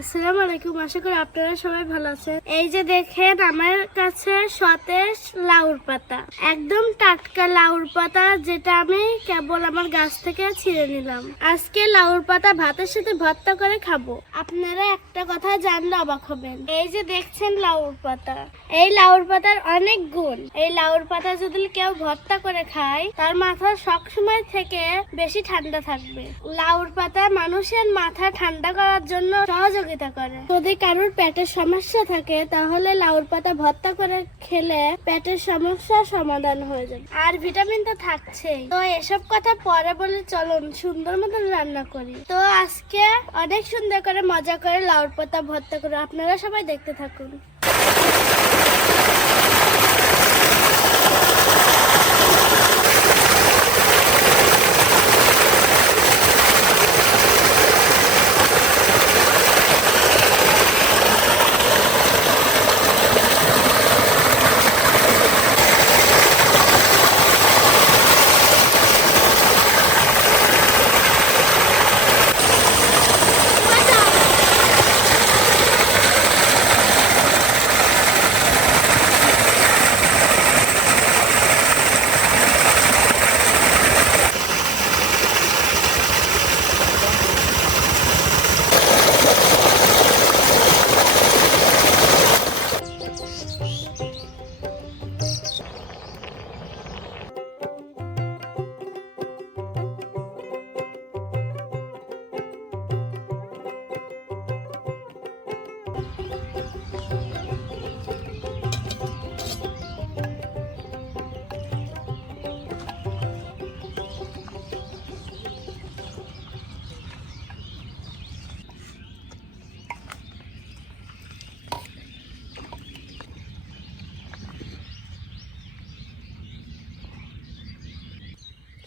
আসসালামু আলাইকুম, আশা করি আপনারা সবাই ভালো আছেন। এই যে দেখেন, আমার কাছে সতেজ লাউর পাতা। একদম টাটকা লাউর পাতা, যেটা আমি কেবল আমার গাছ থেকে ছিঁড়ে নিলাম। আজকে লাউর পাতা ভাতের সাথে ভর্তা করে খাব। আপনারা একটা কথা জানলে অবাক হবেন। এই যে দেখছেন লাউর পাতা। এই লাউর পাতার অনেক গুণ। এই লাউর পাতা যদি কেউ ভর্তা করে খায়, তার মাথা সবসময় থেকে বেশি ঠান্ডা থাকবে। লাউর পাতা মানুষের মাথা ঠান্ডা করার জন্য সহযোগিতা করে। যদি কারোর পেটের সমস্যা থাকে তাহলে লাউর পাতা ভর্তা করে খেলে পেটের সমস্যা সমাধান হয়ে যাবে। আর ভিটামিন তো থাকছে তো এসব কথা পরে বলে চলুন সুন্দর মতন রান্না করি। তো আজকে অনেক সুন্দর করে মজা করে লাউর পাতা ভর্তা করে আপনারা সবাই দেখতে থাকুন।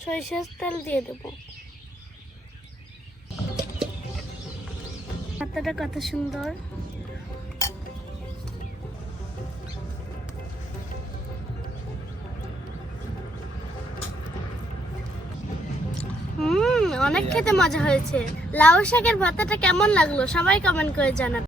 সরিষার তেল দিয়ে দেবো। পাতাটা কত সুন্দর। অনেক খেতে মজা হয়েছে। লাউ শাকের ভাতাটা কেমন লাগল? সবাই কমেন্ট করে জানাবেন